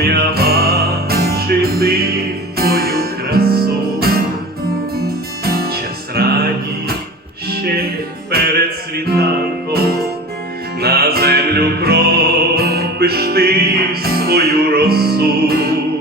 Я бачив твою красу, час раді ще перед світанком на землю пропиш ти свою росу.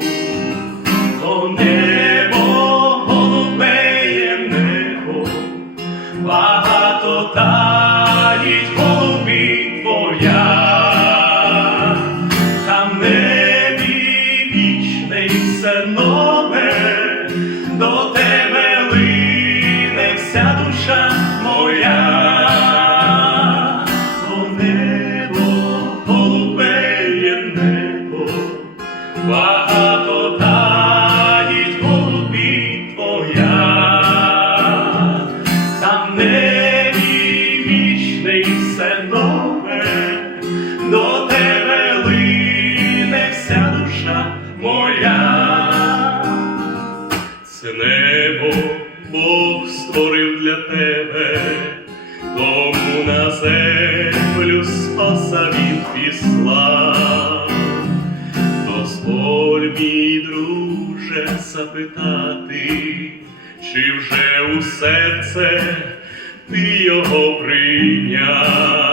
Моя. Це небо Бог створив для тебе, тому на землю спаса він післав. Дозволь, мій друже, запитати, чи вже у серце ти його прийняв?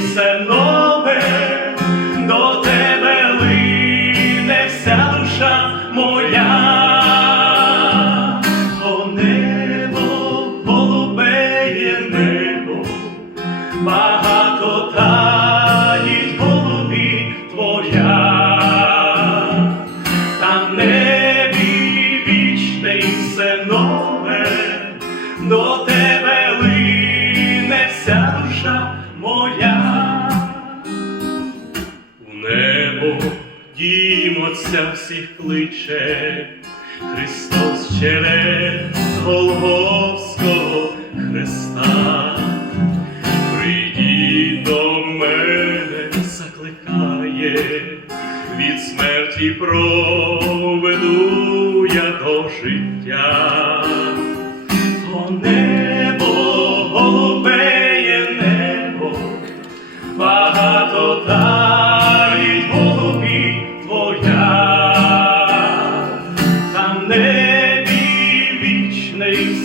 Все нове, до тебе лине вся душа моя. О небо, голубеє небо, багато таїть Дім Отця всіх кличе, Христос через Голговського Христа, прийдіть до мене закликає, від смерті проведу я до життя.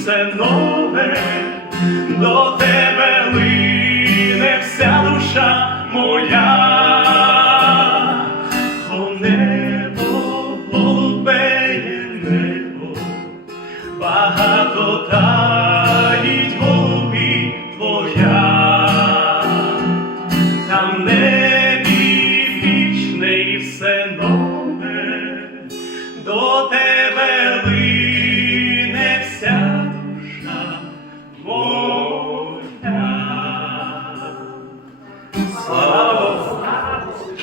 все нове до тебе.